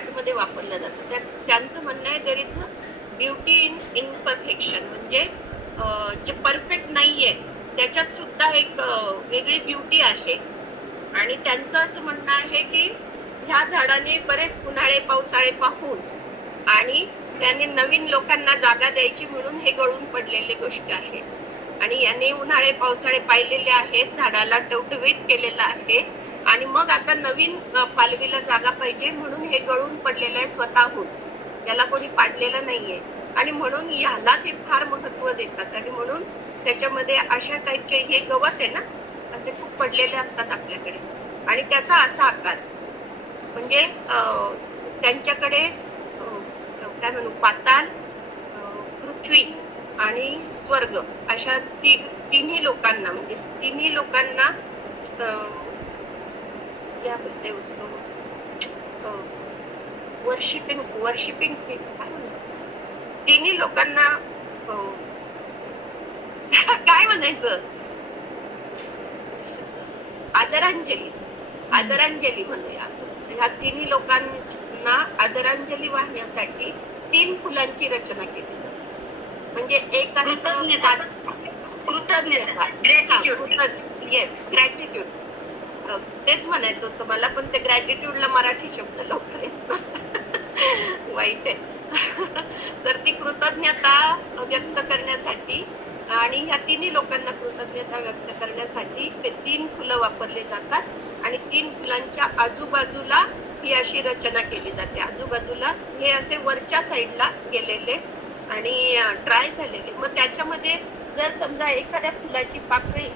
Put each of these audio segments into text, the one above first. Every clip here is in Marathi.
आर्ट मध्ये वापरलं जातं. त्यांचं म्हणणं आहे there is beauty in imperfection, म्हणजे जे परफेक्ट नाहीये त्याच्यात सुद्धा एक वेगळी ब्युटी आहे. आणि त्यांचं असं म्हणणं आहे की ह्या झाडाने बरेच उन्हाळे पावसाळे पाहून आणि त्याने नवीन लोकांना जागा द्यायची म्हणून हे गळून पडलेली गोष्ट आहे. आणि याने उन्हाळे पावसाळे पाहिलेले आहेत, झाडाला टवटवीत केलेलं आहे आणि मग आता नवीन पालवीला जागा पाहिजे म्हणून हे गळून पडलेलं आहे स्वतःहून. त्याला कोणी पाडलेलं नाहीये आणि म्हणून ह्याला ते फार महत्व देतात आणि म्हणून त्याच्यामध्ये अशा टाईपचे हे गवत आहे ना, असे खूप पडलेले असतात आपल्याकडे आणि त्याचा असा आकार म्हणजे त्यांच्याकडे काय म्हणू पाताल, पृथ्वी आणि स्वर्ग अशा तिन्ही लोकांना म्हणजे तिन्ही लोकांना क्या बोलते हैं उसको, वर्शिपिंग वर्शिपिंग तिन्ही लोकांना काय म्हणायचं, आदरांजली आदरांजली म्हणूया. ह्या तिन्ही लोकांना आदरांजली वाहण्यासाठी 3 फुलांची रचना केली जाते. म्हणजे एक कृतज्ञता, येस ग्रॅटिट्यूड, तेच म्हणायचं होतं मला, पण ते ग्रॅटिट्यूडला मराठी शब्द लवकर येत वाईट आहे. तर ती कृतज्ञता व्यक्त करण्यासाठी आणि ह्या तिन्ही लोकांना कृतज्ञता व्यक्त करण्यासाठी ते 3 फुलं वापरले जातात आणि 3 फुलांच्या आजूबाजूला ही अशी रचना केली जाते. आजूबाजूला हे असे वरच्या साईडला गेलेले आणि ड्राय झालेले. मग त्याच्यामध्ये जर समजा एखाद्या फुलाची पाकळी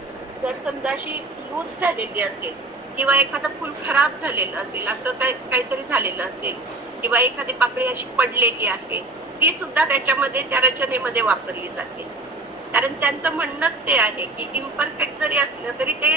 जर समजा अशी लूज झालेली असेल किंवा एखादं फुल खराब झालेलं असेल, असं काहीतरी झालेलं असेल किंवा एखादी पाकळी अशी पडलेली आहे, ती सुद्धा त्याच्यामध्ये त्या रचनेमध्ये वापरली जाते. कारण त्यांचं म्हणणंच ते आहे की इम्परफेक्ट जरी असलं तरी ते